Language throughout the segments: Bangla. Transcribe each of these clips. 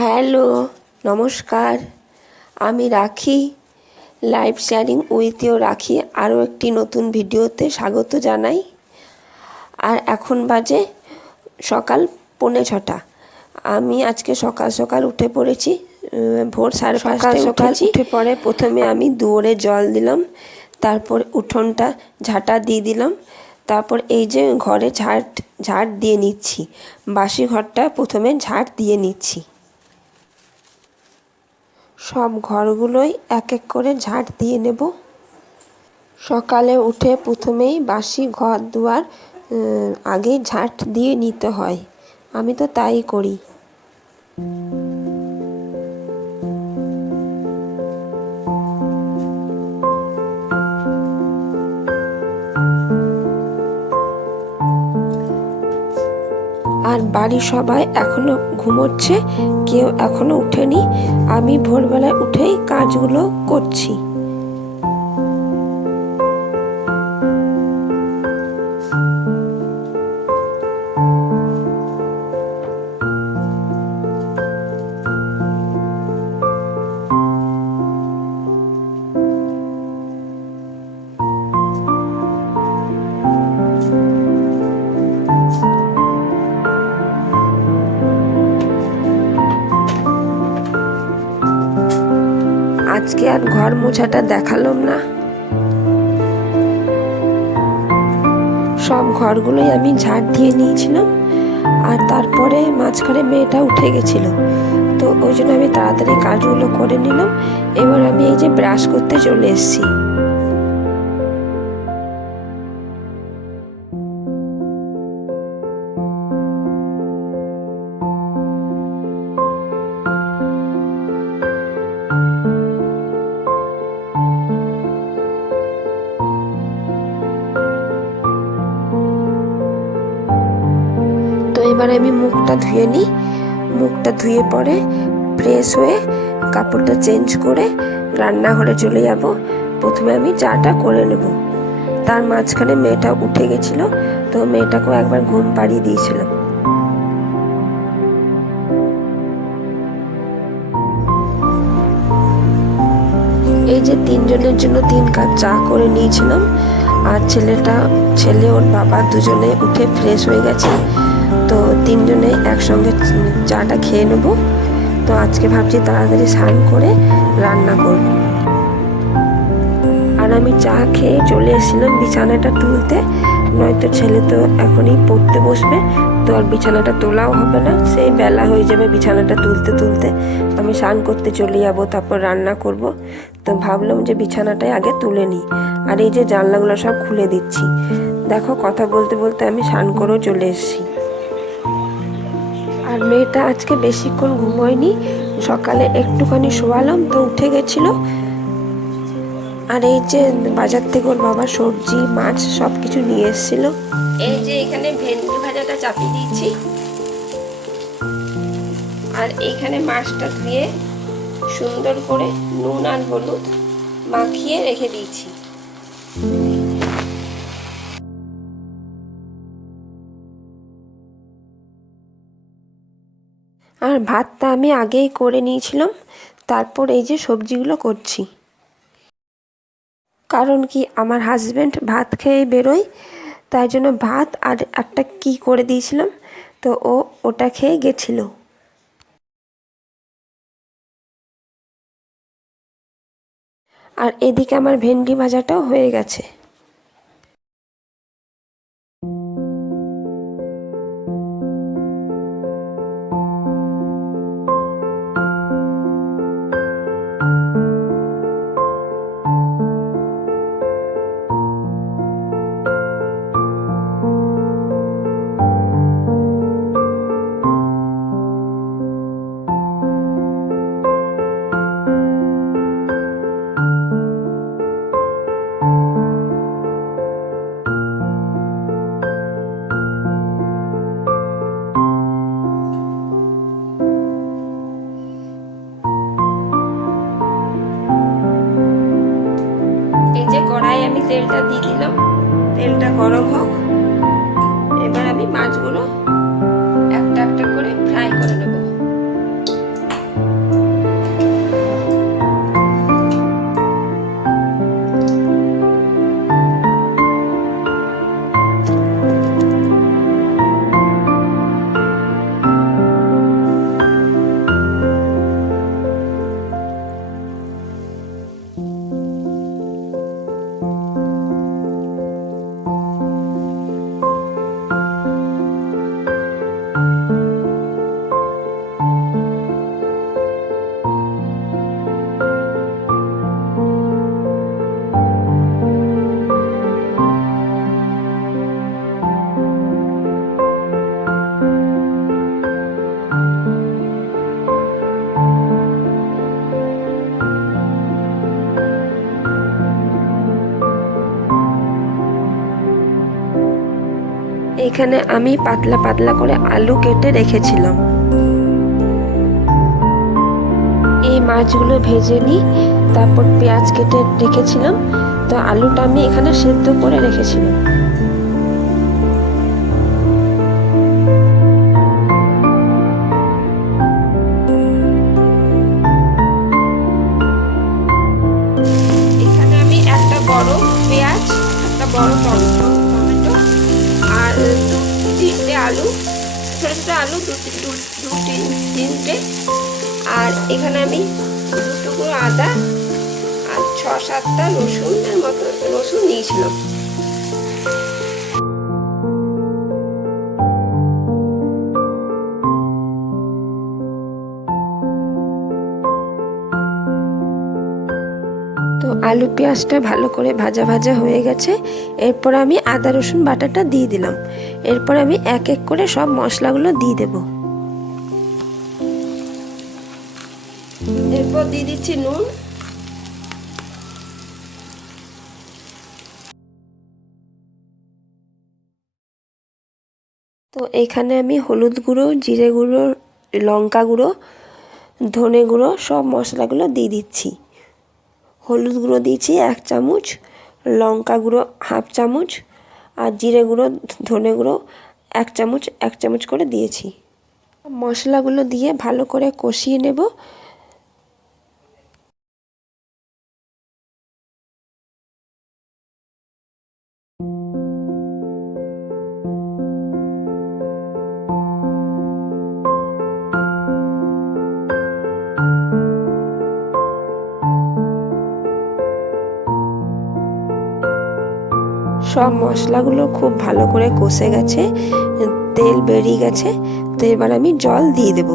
হ্যালো, নমস্কার। আমি রাখি, লাইভ শেয়ারিং উইথ ইউ রাখি আরও একটি নতুন ভিডিওতে স্বাগত জানাই। আর এখন বাজে সকাল 6:45। আমি আজকে সকাল সকাল উঠে পড়েছি, ভোর 5:30 উঠে পড়ে প্রথমে আমি দুয়ারে জল দিলাম, তারপর উঠোনটা ঝাঁটা দিয়ে দিলাম, তারপর এই যে ঘরে ঝাড় দিয়ে নিচ্ছি, বাসি ঘরটা প্রথমে ঝাড় দিয়ে নিচ্ছি। সব ঘরগুলোই এক এক করে ঝাঁট দিয়ে নেব। সকালে উঠে প্রথমেই বাসি ঘর দুয়ার আগে ঝাঁট দিয়ে নিতে হয়, আমি তো তাই করি। আর বাড়ির সবাই এখনো ঘুমোচ্ছে, কেউ এখনো উঠেনি। আমি ভোরবেলায় উঠেই কাজগুলো করছি। আজকে আর ঘর মোছাটা দেখালাম না। সব ঘরগুলোই আমি ঝাড় দিয়ে নিয়েছিলাম, আর তারপরে মাঝখানে মেয়েটা উঠে গেছিল, তো ওই জন্য আমি তাড়াতাড়ি কাজগুলো করে নিলাম। এবার আমি এই যে ব্রাশ করতে চলে এসেছি। এবার আমি মুখটা ধুয়ে নিই। মুখটা ধুয়ে পরে ফ্রেশ হয়ে কাপড়টা চেঞ্জ করে রান্নাঘরে চলে যাব। প্রথমে আমি চাটা করে নেব। তার মাঝখানে মেয়েটা উঠে গেছিল, তো মেয়েটাকেও একবার ঘুম পাড়িয়ে দিয়েছিলাম। এই যে 3 জনের জন্য 3 কাপ চা করে নিয়েছিলাম। আর ছেলে ওর বাবা দুজনে উঠে ফ্রেশ হয়ে গেছে, তো 3 জনে একসঙ্গে চাটা খেয়ে নেবো। তো আজকে ভাবছি তাড়াতাড়ি স্নান করে রান্না করব। আর আমি চা খেয়ে চলে এসেছিলাম বিছানাটা তুলতে, নয়তো ছেলে তো এখনই পড়তে বসবে, তো আর বিছানাটা তোলাও হবে না, সেই বেলা হয়ে যাবে বিছানাটা তুলতে তুলতে। আমি স্নান করতে চলে যাবো, তারপর রান্না করব। তো ভাবলাম যে বিছানাটাই আগে তুলে নিই। আর এই যে জানলাগুলো সব খুলে দিচ্ছি। দেখো, কথা বলতে বলতে আমি স্নান করেও চলে এসেছি। আর মেয়েটা আজকে বেশিক্ষণ ঘুমোয়নি, সকালে একটুখানি শোয়ালাম তো উঠে গেছিল। আর এই যে বাজার থেকে ওর বাবা সবজি মাছ সব কিছু নিয়ে এসেছিল। এই যে এখানে ভেন্ডি ভাজাটা চাপিয়ে দিয়েছি, আর এইখানে মাছটা ধুয়ে সুন্দর করে নুন আর হলুদ মাখিয়ে রেখে দিয়েছি। আর ভাতটা আমি আগেই করে নিয়েছিলাম, তারপর এই যে সবজিগুলো করছি। কারণ কি, আমার হাজব্যান্ড ভাত খেয়ে বেরোয়, তাই জন্য ভাত আর একটা কি করে দিয়েছিলাম, তো ওটা খেয়ে গেছিল। আর এদিকে আমার ভেন্ডি ভাজাটাও হয়ে গেছে। এই যে কড়াই আমি তেলটা দিয়ে দিলাম, তেলটা গরম হোক। এবার আমি মাছগুলো একটা একটা করে ফ্রাই করে নেব। এখানে আমি পাতলা পাতলা করে আলু কেটে রেখেছিলাম। এই মাছগুলো ভেজে নিই, তারপর পেঁয়াজ কেটে রেখেছিলাম। তো আলুটা আমি এখানে সেদ্ধ করে রেখেছিলাম। এখানে আমি একটা বড় পেঁয়াজ, একটা বড় টমেটো আর 2-3টে আলু, ছোটো ছোটো আলু 2-3টে, আর এখানে আমি 2 টুকরো আদা আর 6-7টা রসুনের মতো রসুন নিয়েছিলাম। তো আলু পেঁয়াজটা ভালো করে ভাজা ভাজা হয়ে গেছে। এরপর আমি আদা রসুন বাটাটা দিয়ে দিলাম। এরপর আমি এক এক করে সব মশলাগুলো দিয়ে দেব। এরপর দিয়ে দিচ্ছি নুন, তো এখানে আমি হলুদ গুঁড়ো, জিরে গুঁড়ো, লঙ্কা গুঁড়ো, ধনে গুঁড়ো সব মশলাগুলো দিয়ে দিচ্ছি। হলুদ গুঁড়ো দিয়েছি 1 চামচ, লঙ্কা গুঁড়ো 1/2 চামচ, আর জিরে গুঁড়ো, ধনে গুঁড়ো 1 চামচ করে দিয়েছি। মশলাগুলো দিয়ে ভালো করে কষিয়ে নেব। সব মশলাগুলো খুব ভালো করে কষে গেছে, তেল বেরিয়ে গেছে। তো এবার আমি জল দিয়ে দেব।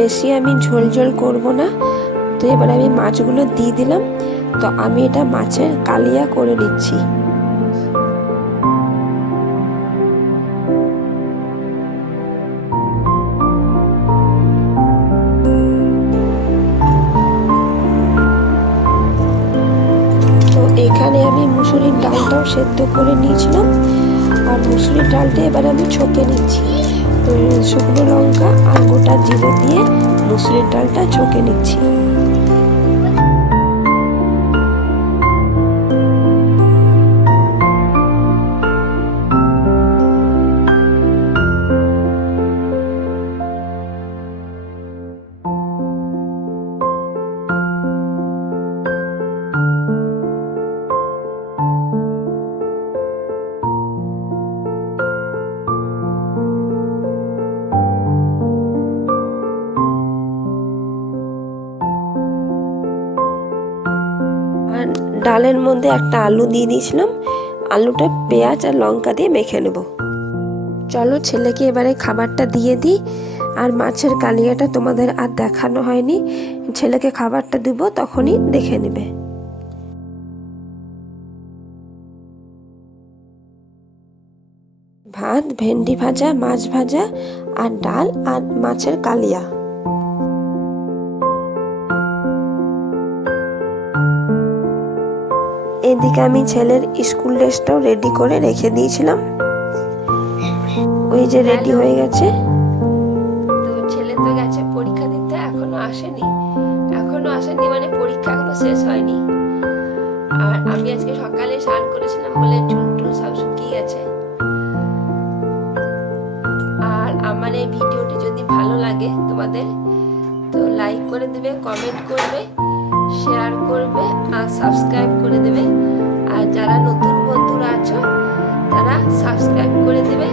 বেশি আমি ঝোল ঝোল করব না। তো এবার আমি মাছগুলো দিয়ে দিলাম। তো আমি এটা মাছের কালিয়া করে নিচ্ছি। তো এখানে আমি মুসুরির ডালটাও সেদ্ধ করে নিয়েছিলাম, আর মুসুরির ডালটা এবার আমি ছকে নিচ্ছি। তো শুকনো লঙ্কা আর গোটা জিরে দিয়ে মুসুরির ডালটা ছকে নিচ্ছি। ডালের মধ্যে একটা আলু দিয়ে দিয়েছিলাম। আলুটা পেঁয়াজ আর লঙ্কা দিয়ে মেখে নেব। চলো ছেলেকে এবারে খাবারটা দিয়ে দিই। আর মাছের কালিয়াটা তোমাদের আর দেখানো হয়নি, ছেলেকে খাবারটা দিব তখনই দেখে নেবে। ভাত, ভেন্ডি ভাজা, মাছ ভাজা আর ডাল আর মাছের কালিয়া। এদিকে আমি ছেলের স্কুল ড্রেসটাও রেডি করে রেখে দিয়েছিলাম। ওই যে রেডি হয়ে গেছে। তো তো গেছে পরীক্ষা দিতে, এখনো আসেনি মানে পরীক্ষা এখনো শেষ হয়নি। আর আমি আজকে সকালে স্নান করেছিলাম বলে চুল টুল সব শুকিয়ে গেছে। আর আমার এই ভিডিওটি যদি ভালো লাগে তোমাদের তো লাইক করে দেবে, কমেন্ট করবে, শেয়ার করবে আর সাবস্ক্রাইব করে দেবে। আর যারা নতুন বন্ধুরা আছো তারা সাবস্ক্রাইব করে দেবে।